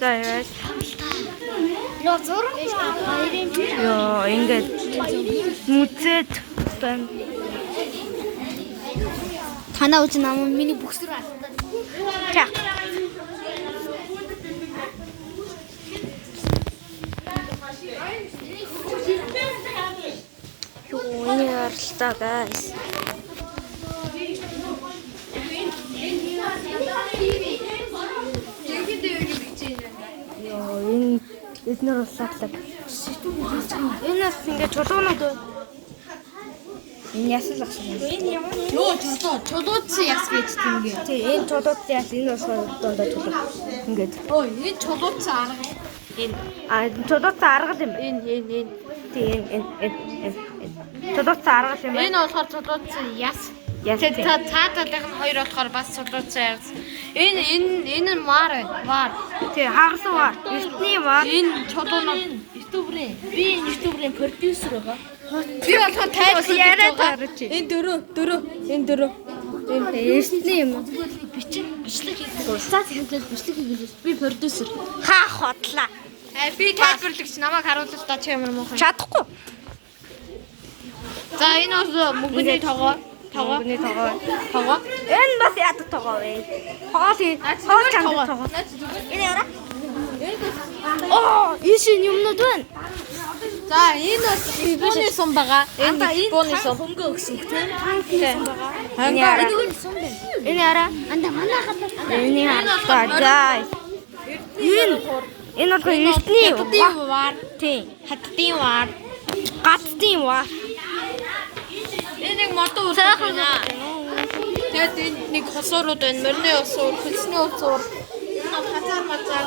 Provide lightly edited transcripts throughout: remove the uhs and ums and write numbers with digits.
За яа. Яа зур. Йоо ингээд мүзэд байна. Танаа үз намын миний бүксэр алдаа. Чаа. Юу яарлаа guys. Йоо энэ эднэр усааглаг. Энэ бас ингээд чулуунууд байна. Энэ ясал ах шиг. Йоо чулуудсан яс гэж тиймгээ. Тий, энэ чулууд яс энэ болохоор дондоо чулуу. Ингээд. Ой, энэ чулуудсан арга. Энэ чулуудсан арга юм. Энэ. Тий, энэ. Чулуудсан арга юм. Энэ болохоор чулуудсан яс. Тэгээд цааталынх нь хоёр болохоор бас чулуудсан яс. Энэ нь маар байна. Маар. Тий, хагасан маар. Эртний маар. Энэ чулуунууд ютуберийн. Би энэ ютуберийн продюсер байгаа. Би болохоор тайлбар яриад гарч. Энэ дөрөв. Энэ дөрөв. Энэ эртний юм. Бичлэг хийх. Цаат хэлбэл бичлэг хийх. Би продюсер. Хаах бодлаа. Би тайлбарлагч намайг харуулж та чи ямар муухай. Чадахгүй. За энэ бас мөнгөний тогоо. Мөнгөний тогоо. Тогоо. Энэ бас яадаг тогоо вэ? Хоол чандаг тогоо. Энэ яараа? Оо, ишин юмнууд байна. За энэ бас бооны сум байгаа. Энэ бооны сум. Хөнгө өгсөн тийм. Хангаа Энэ яараа? анда манай хатаа. Энэ яараа? Энэ бол эртний вар. Тийм. Хаттын вар. Гацдын вар. Энэ нэг модон ус байна. Тэгээд энэ нэг хосуурууд байна. Мөрний усуур, хөлсний усуур. Энэ хазар мазар.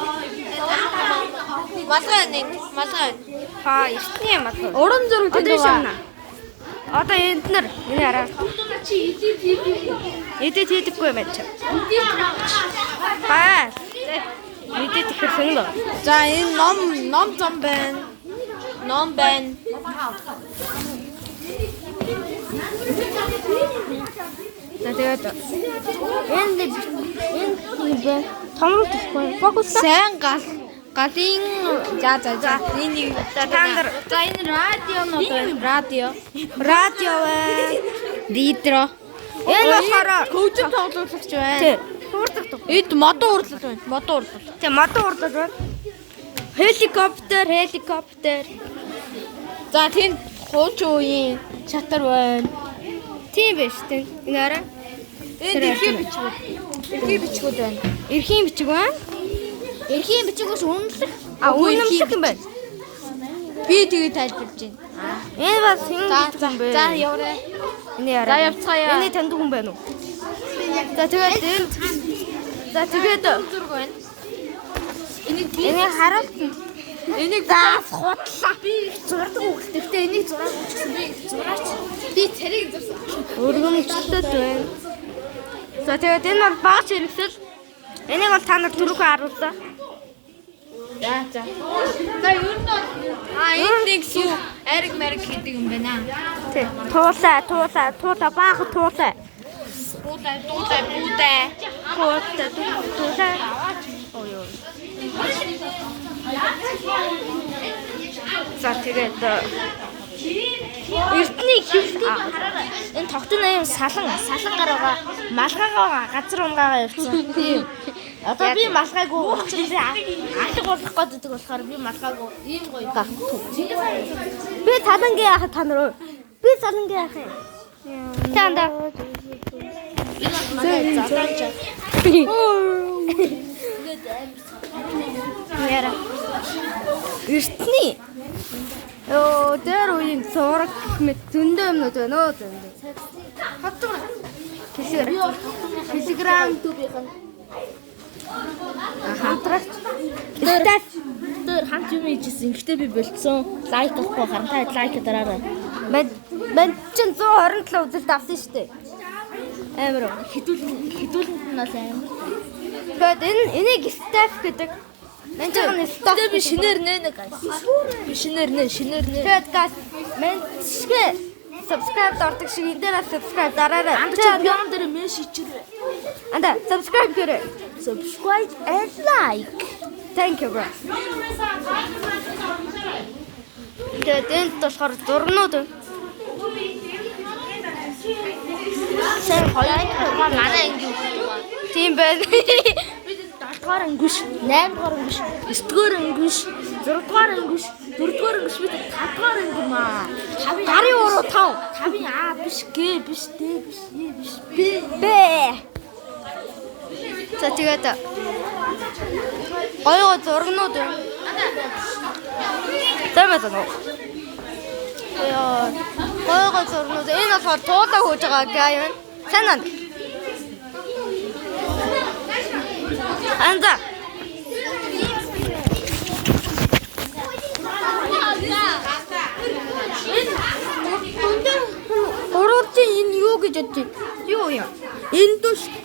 Малгай. Эртний юм аа. Уран зураг байна. Одоо энэ яараа? Эдэд хийдэггүй юм аа. Баа. Эдэд ихэр сонирхол. За энэ ном зам байна. Ном байна. За тэгээд энэ томрол гэхгүй фокус Сайн галын за энэ та нар за энэ радионод байна. радио байна. Дидро. Энэ болохоор хөгжим тоглоулагч байна. тий хуурдаг. Эд модон урлал байна. Модон урлал. Тий модон урлал байна. Helicopter. За тэнд хуучин үеийн чатар байна. Тийм биш тийм. Энэ арай. Энд эрхийн бичгүүд байна. Эрхийн бичиг байна. Эрхийн бичгээс үнэлэх. Үнэмших юм байна. Би тэгээд тайлбарлаж байна. Энэ бас хин бичиг юм бэ. За яваарай. Энэ яараа. За явцгаая. Энэ танд хүн байна уу? За тэгээд тэгээд зураг байна. энийг харуулт. Энийг заас худлаа. Би зурдаг хүүхдээ. Гэтэ энийг зураг өгсөн би зураач. Би царийг зурсан. Өргөмжлөлт байна. За тэгээд энэ бол багц хэрэгсэл. Энийг бол та нар түрүүхөө харууллаа. За. За ер нь энэ нэг сүү ариг мариг гэдэг юм байна. Тий. Туулаа баах туулаа. Буудай. Туулаа. Ой. За тэгээд эртний хөвлөгийг хараарай. Энэ тогтон аян салан гараа малгайгаа газар унгаага явцсан. Тийм. Одоо би малгайгүй учраас алга болох гэдэг болохоор би малгайгүй ийм гоё гарахгүй. Би салангийн яхад та нар. Би салангийн яах юм. Танда. Яра. Эртний ёо дээр үеийн зураг мэд зөндөө юмнууд байна оо зөндөө. Хатгар. Телеграм тубийнх нь. Хамтрагч. Тэр хамт юм хийжсэн. Гэхдээ би болцсон. Лайк авахгүй харантай лайк дараарай. Мен чин 127 үзэлт авсан шүү дээ. Амар хідүүлэнд нь бас амар. Тэгээд энийг staff гэдэг. Мен чинь staff би шинээр нэ. Тэгээд тэгээд газ мен шгэ subscribe дордог шиг энэ дээр subscribe дараарай. Андаа би он дээр мессеж хийчихвэ. Анда subscribe гэрээ. Subscribe and like. Thank you bro. Тэгээд энд болохоор зургнууд байна. Сайн хоёрдугаар манай анги өгдөг. Тийм байна. Бид 7-р анги биш, 8-р анги биш, 9-р анги биш, 6-р анги биш, 4-р анги биш, бид 5-р анги маа. Гарын уруу 5. 5-ын А биш, Г биш, Д биш, Е биш, Б. За тэгээд гоё зургнууд байна. Тэмэсэн үү? Яа, гоё зургнууд. Энэ болохоор туулаа хөөж байгаа гай байна. Сайн наа. Анда. Гурвын энэ юу гэж бодчих? Юу юм? Эндүү шүү.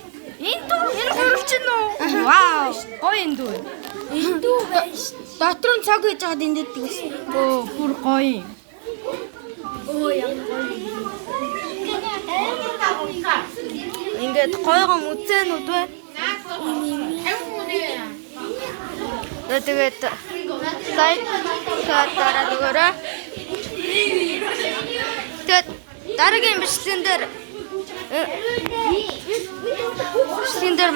Эндүү энэ гурвчин уу? Вау. Гоё эндүү. Эндүү байж. Дотор нь цаг хийж байгаад эндээ тэгсэн. Өө, бүр гоё юм. Оо яа гоё. Ингээд гойгоо мүцэнүүд байна. Тэгээд сайт дараа дөрөө. Тэгээд дараагийн бичлэгэн дээр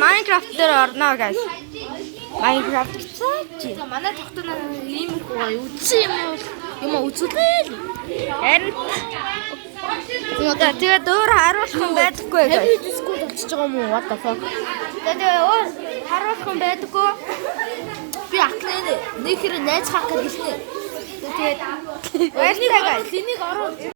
Minecraft дээр орно guys. Minecraft гэж. Манай тогтно ийм их үдсэн юм үзүүлээ л. Харин тэгээд өөр харуулах юм байдаггүй guys. Happy Discord болчихж байгаа юм уу? What the fuck? Тэгээд өөр харуулах юм байдаггүй. Би ахнаа нэг хэрэг найз хах гэж хэлнэ. Тэгээд баярлалаа guys. Энийг ороо